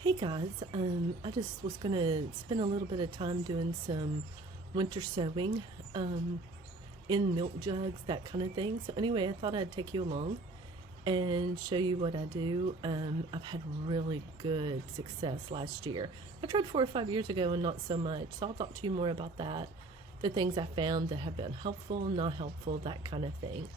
Hey guys, I just was gonna spend a little bit of time doing some winter sewing in milk jugs, that kind of thing. So anyway, I thought I'd take you along and show you what I do. I've had really good success last year. I tried 4 or 5 years ago and not so much. So I'll talk to you more about that, the things I found that have been helpful, not helpful, that kind of thing.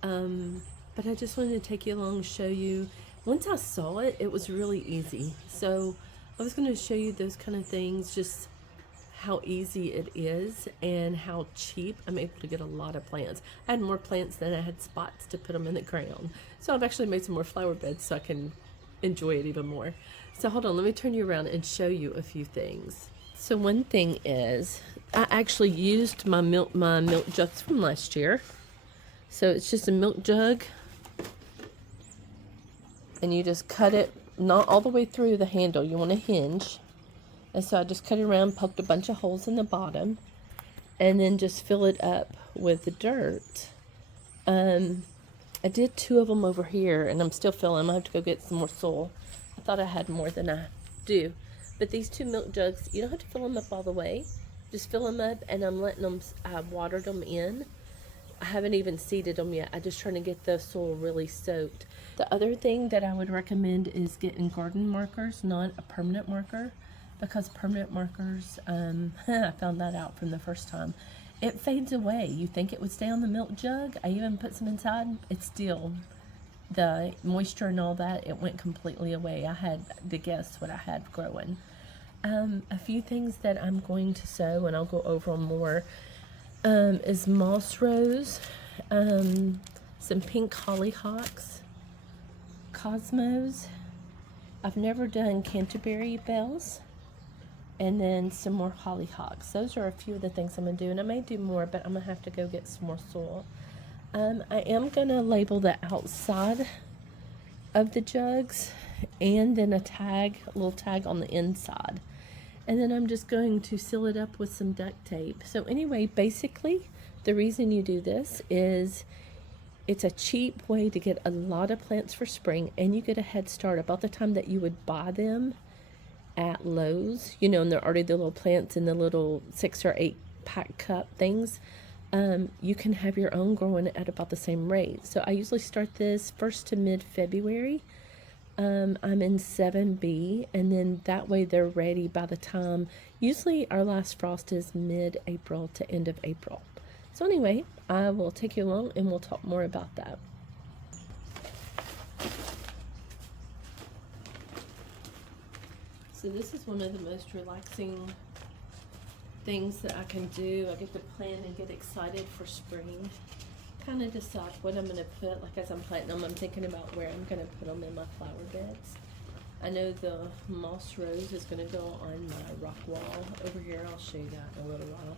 But I just wanted to take you along and show you. Once I saw it, it was really easy. So I was going to show you those kind of things, just how easy it is and how cheap. I'm able to get a lot of plants. I had more plants than I had spots to put them in the ground. So I've actually made some more flower beds so I can enjoy it even more. So hold on, let me turn you around and show you a few things. So one thing is, I actually used my milk jugs from last year. So it's just a milk jug, and you just cut it not all the way through the handle. You want a hinge. And so I just cut it around, poked a bunch of holes in the bottom, and then just fill it up with the dirt. I did 2 of them over here, and I'm still filling them. I have to go get some more soil. I thought I had more than I do. But these 2 milk jugs, you don't have to fill them up all the way. Just fill them up, and I'm letting them, I've watered them in. I haven't even seeded them yet. I'm just trying to get the soil really soaked. The other thing that I would recommend is getting garden markers, not a permanent marker, because permanent markers, I found that out from the first time. It fades away. You think it would stay on the milk jug. I even put some inside. It's still, the moisture and all that, it went completely away. I had to guess what I had growing. A few things that I'm going to sow, and I'll go over them more, is moss rose, some pink hollyhocks, cosmos. I've never done Canterbury bells, and then some more hollyhocks. Those are a few of the things I'm going to do, and I may do more, but I'm going to have to go get some more soil. I am going to label the outside of the jugs, and then a little tag on the inside. And then I'm just going to seal it up with some duct tape. So anyway, basically, the reason you do this is it's a cheap way to get a lot of plants for spring, and you get a head start about the time that you would buy them at Lowe's, and they're already the little plants in the little 6 or 8 pack cup things. You can have your own growing at about the same rate. So I usually start this 1st to mid-February. I'm in 7B, and then that way they're ready by the time, usually our last frost is mid-April to end of April. So anyway, I will take you along and we'll talk more about that. So this is one of the most relaxing things that I can do. I get to plan and get excited for spring. Kind of decide what I'm going to put. Like as I'm planting them, I'm thinking about where I'm going to put them in my flower beds. I know the moss rose is going to go on my rock wall over here. I'll show you that in a little while.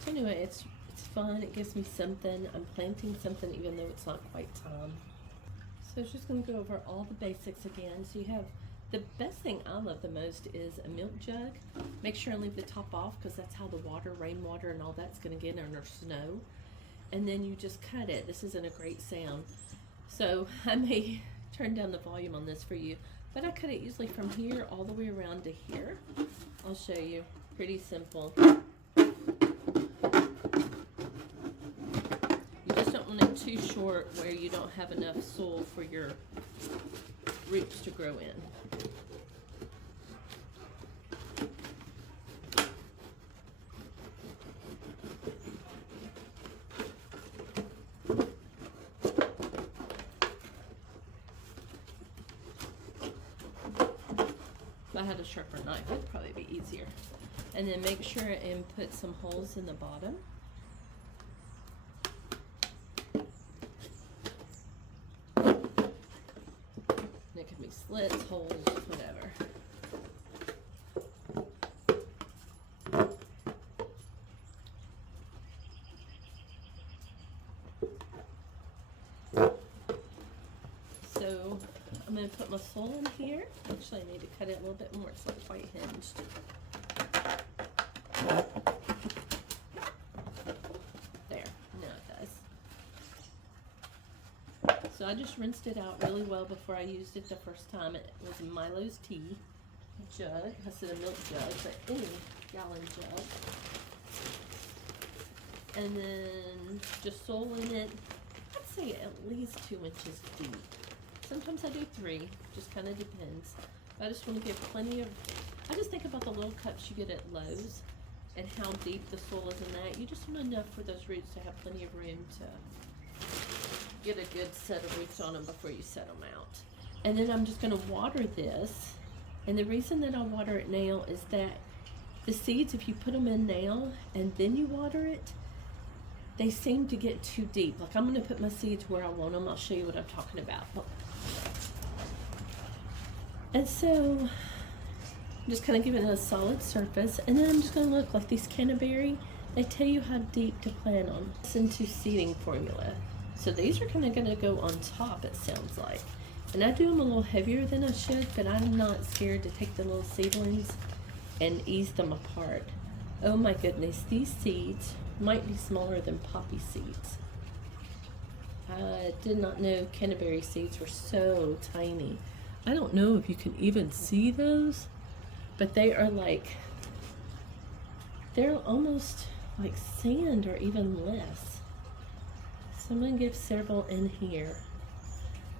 So anyway, it's fun. It gives me something. I'm planting something even though it's not quite time. So it's just going to go over all the basics again. So you have, the best thing I love the most is a milk jug. Make sure and leave the top off because that's how the water, rainwater and all that's going to get under snow. And then you just cut it. This isn't a great sound. So I may turn down the volume on this for you. But I cut it usually from here all the way around to here. I'll show you. Pretty simple. You just don't want it too short where you don't have enough soil for your roots to grow in. If I had a sharper knife, it'd probably be easier. And then make sure and put some holes in the bottom. It could be slits, holes, whatever. So I'm going to put my soil in here. Actually, I need to cut it a little bit more. It's not quite hinged. There. Now it does. So I just rinsed it out really well before I used it the first time. It was Milo's tea jug. I said a milk jug, but any gallon jug. And then just soil in it. I'd say at least 2 inches deep. Sometimes I do 3, just kind of depends. I just want to give plenty of, I just think about the little cups you get at Lowe's and how deep the soil is in that. You just want enough for those roots to have plenty of room to get a good set of roots on them before you set them out. And then I'm just going to water this. And the reason that I water it now is that the seeds, if you put them in now and then you water it, they seem to get too deep. Like I'm going to put my seeds where I want them. I'll show you what I'm talking about. And so I'm just kind of giving it a solid surface. And then I'm just going to look like these canterbury. They tell you how deep to plant them. Listen to seeding formula. So these are kind of going to go on top, it sounds like. And I do them a little heavier than I should, but I'm not scared to take the little seedlings and ease them apart. Oh my goodness, these seeds might be smaller than poppy seeds. I did not know canterbury seeds were so tiny. I don't know if you can even see those, but they are like, they're almost like sand or even less. So I'm going to give several in here.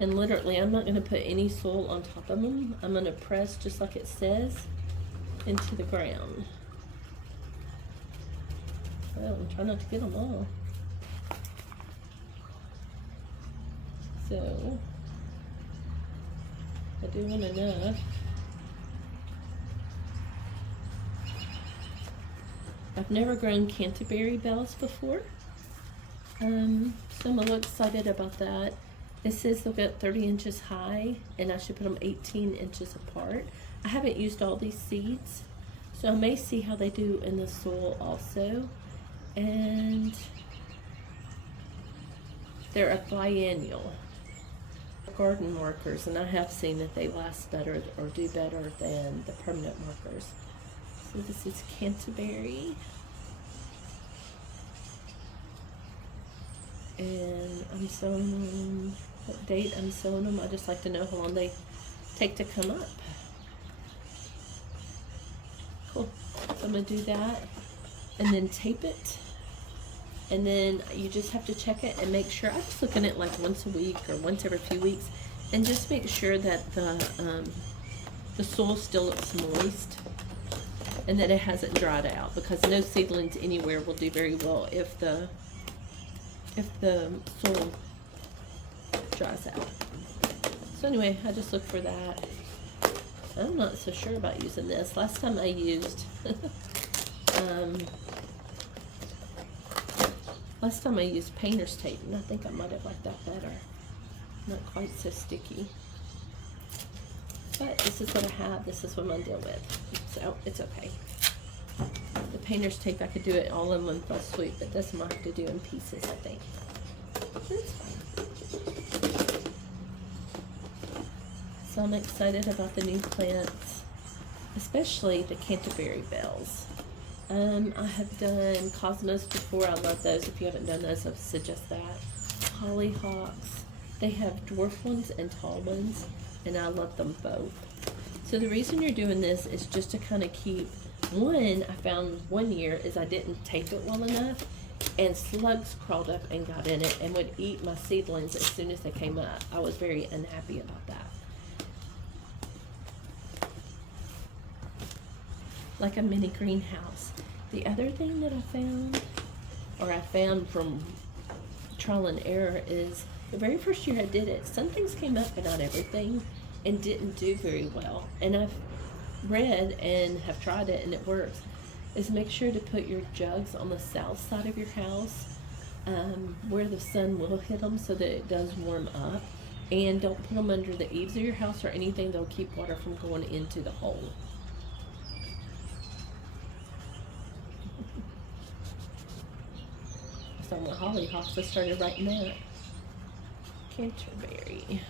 And literally, I'm not going to put any soil on top of them. I'm going to press, just like it says, into the ground. Oh, I'm trying not to get them all. So, I do want enough. I've never grown canterbury bells before. So I'm a little excited about that. It says they'll get 30 inches high, and I should put them 18 inches apart. I haven't used all these seeds, so I may see how they do in the soil also. And they're a biennial garden markers, and I have seen that they last better or do better than the permanent markers. So this is canterbury. And I'm sowing them, what date I'm sowing them. I just like to know how long they take to come up. Cool. So I'm going to do that and then tape it. And then you just have to check it and make sure. I just look at it like once a week or once every few weeks, and just make sure that the soil still looks moist and that it hasn't dried out, because no seedlings anywhere will do very well if the soil dries out. So anyway, I just look for that. I'm not so sure about using this. Last time I used painter's tape, and I think I might have liked that better. Not quite so sticky. But this is what I have. This is what I'm going to deal with. So it's okay. The painter's tape, I could do it all in one fell swoop, but this might have to do in pieces, I think. That's fine. So I'm excited about the new plants, especially the canterbury bells. I have done cosmos before. I love those. If you haven't done those, I suggest that. Hollyhocks. They have dwarf ones and tall ones, and I love them both. So the reason you're doing this is just to kind of keep, one, I found one year is I didn't tape it well enough, and slugs crawled up and got in it and would eat my seedlings as soon as they came up. I was very unhappy about that. Like a mini greenhouse. The other thing that I found from trial and error, is the very first year I did it, some things came up but not everything, and didn't do very well. And I've read and have tried it and it works, is make sure to put your jugs on the south side of your house, where the sun will hit them so that it does warm up. And don't put them under the eaves of your house or anything. They'll keep water from going into the hole. So my hollyhocks, I started writing that. Canterbury.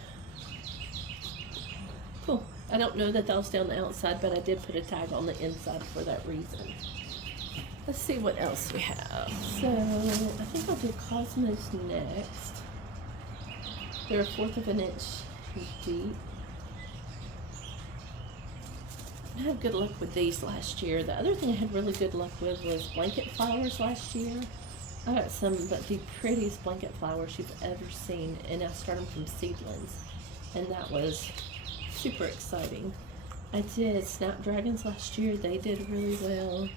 Cool. I don't know that they'll stay on the outside, but I did put a tag on the inside for that reason. Let's see what else we have. So I think I'll do cosmos next. They're a 1/4 of an inch deep. I had good luck with these last year. The other thing I had really good luck with was blanket flowers last year. I got some but the prettiest blanket flowers you've ever seen, and I started them from seedlings, and that was super exciting. I did snapdragons last year. They did really well.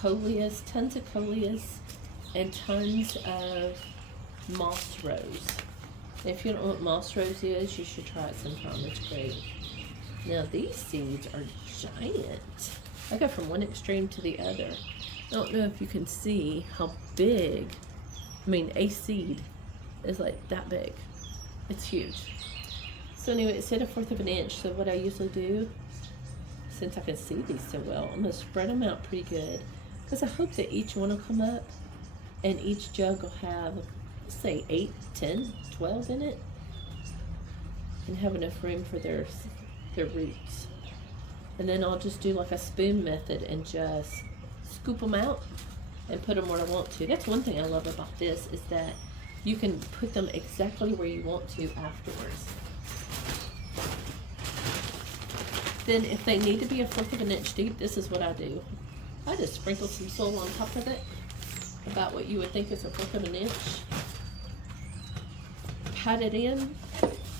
Coleus, tons of coleus, and tons of moss rose. If you don't know what moss rose is, you should try it sometime. It's great. Now these seeds are giant. I go from one extreme to the other. I don't know if you can see how big, I mean a seed is like that big. It's huge. So anyway, it said a 1/4 of an inch, so what I usually do, since I can see these so well, I'm going to spread them out pretty good, because I hope that each one will come up and each jug will have, say, 8, 10, 12 in it, and have enough room for their roots. And then I'll just do like a spoon method and just scoop them out and put them where I want to. That's one thing I love about this, is that you can put them exactly where you want to afterwards. Then if they need to be a 1/4 of an inch deep, this is what I do. I just sprinkle some soil on top of it, about what you would think is a 1/4 of an inch. Pat it in,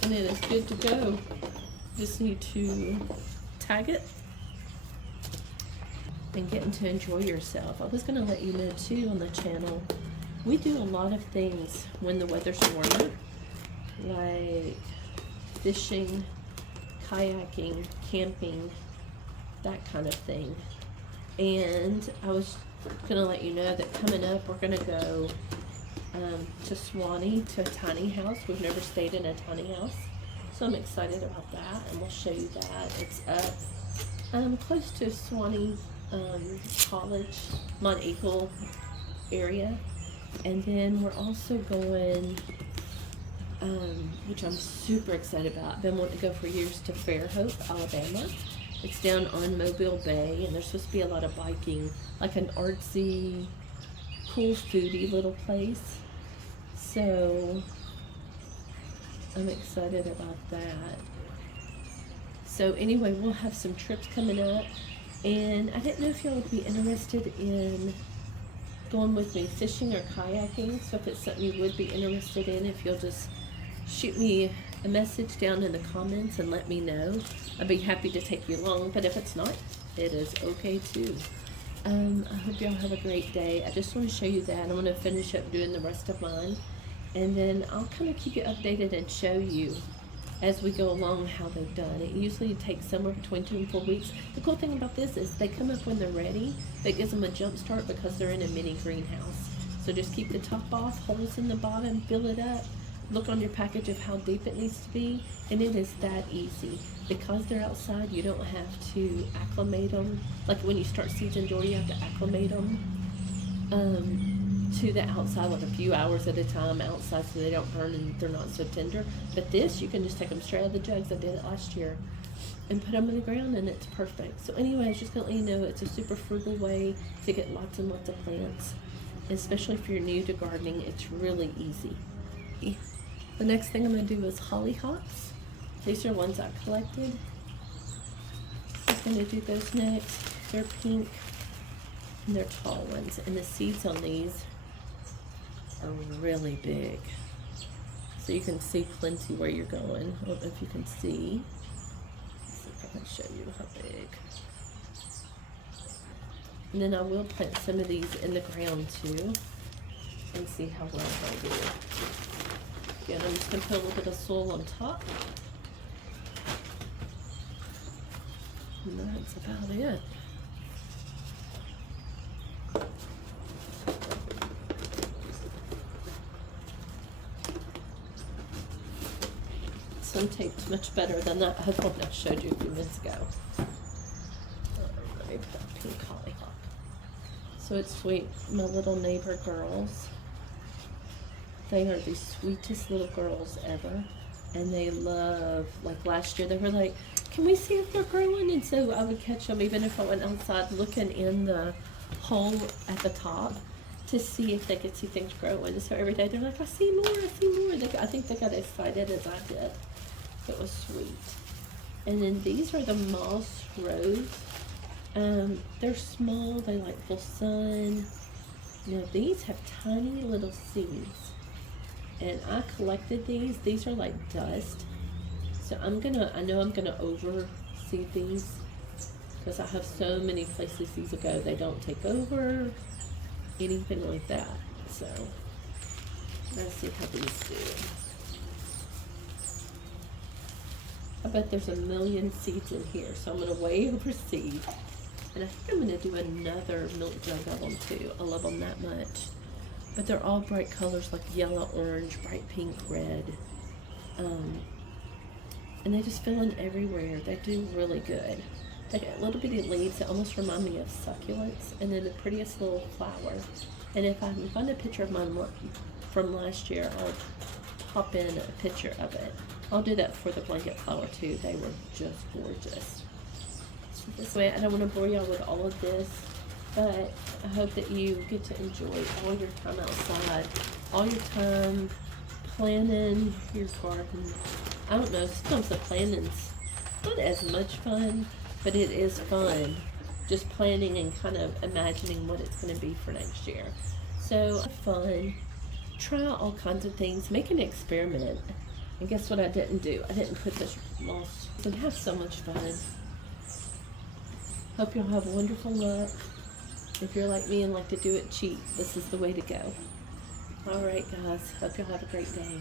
and it is good to go. Just need to tag it and getting to enjoy yourself. I was going to let you know too on the channel, we do a lot of things when the weather's warmer, like fishing, kayaking, camping, that kind of thing. And I was going to let you know that coming up we're going to go to Swanee, to a tiny house. We've never stayed in a tiny house, so I'm excited about that, and we'll show you that. It's up close to Swanee College, Mont Eagle area. And then we're also going, which I'm super excited about, I've been wanting to go for years, to Fairhope, Alabama. It's down on Mobile Bay, and there's supposed to be a lot of biking, like an artsy, cool foodie little place. So I'm excited about that. So anyway, we'll have some trips coming up, and I didn't know if y'all would be interested in going with me fishing or kayaking. So if it's something you would be interested in, if you'll just shoot me a message down in the comments and let me know, I'd be happy to take you along. But if it's not, it is okay too. I hope y'all have a great day. I just want to show you that. I'm going to finish up doing the rest of mine, and then I'll kind of keep you updated and show you as we go along how they've done. It usually takes somewhere between 2 and 4 weeks. The cool thing about this is they come up when they're ready. That gives them a jump start because they're in a mini greenhouse. So just keep the top off, holes in the bottom, fill it up, look on your package of how deep it needs to be, and it is that easy. Because they're outside, you don't have to acclimate them. Like when you start seeds indoor, you have to acclimate them to the outside, like a few hours at a time outside, so they don't burn and they're not so tender. But this, you can just take them straight out of the jugs. I did it last year, and put them in the ground, and it's perfect. So anyway, I was just going to let you know it's a super frugal way to get lots and lots of plants, especially if you're new to gardening. It's really easy. The next thing I'm going to do is hollyhocks. These are ones I collected. I'm going to do those next. They're pink, and they're tall ones, and the seeds on these are really big. So you can see plenty where you're going. I don't know if you can see. Let's see if I can show you how big. And then I will plant some of these in the ground too, and see how well they do. Again, I'm just going to put a little bit of soil on top. And that's about it. Some tape's much better than that other one I showed you a few minutes ago. Alright, that pink hollyhock. So it's sweet, my little neighbor girls. They are the sweetest little girls ever, and they love, like last year they were like, can we see if they're growing? And so I would catch them even if I went outside looking in the hole at the top to see if they could see things growing. So every day they're like, I see more, I see more. I think they got as excited as I did. It was sweet. And then these are the moss rose. They're small, they like full sun. Now these have tiny little seeds. And I collected these. These are like dust. So I know I'm gonna overseed these because I have so many places these will go. They don't take over, anything like that. So let's see how these do. I bet there's a million seeds in here, so I'm gonna way overseed. And I think I'm gonna do another milk jug of them too. I love them that much. But they're all bright colors like yellow, orange, bright pink, red. And they just fill in everywhere. They do really good. They got little bitty leaves that almost remind me of succulents, and then the prettiest little flower. And if I can find a picture of mine from last year, I'll pop in a picture of it. I'll do that for the blanket flower too. They were just gorgeous. So this way, I don't want to bore y'all with all of this, but I hope that you get to enjoy all your time outside, all your time planning your garden. I don't know, sometimes the planning's not as much fun, but it is fun just planning and kind of imagining what it's going to be for next year. So have fun, try all kinds of things, make an experiment. And guess what I didn't do? I didn't put this moss. And have so much fun. Hope y'all have wonderful luck. If you're like me and like to do it cheap, this is the way to go. All right, guys. Hope y'all have a great day.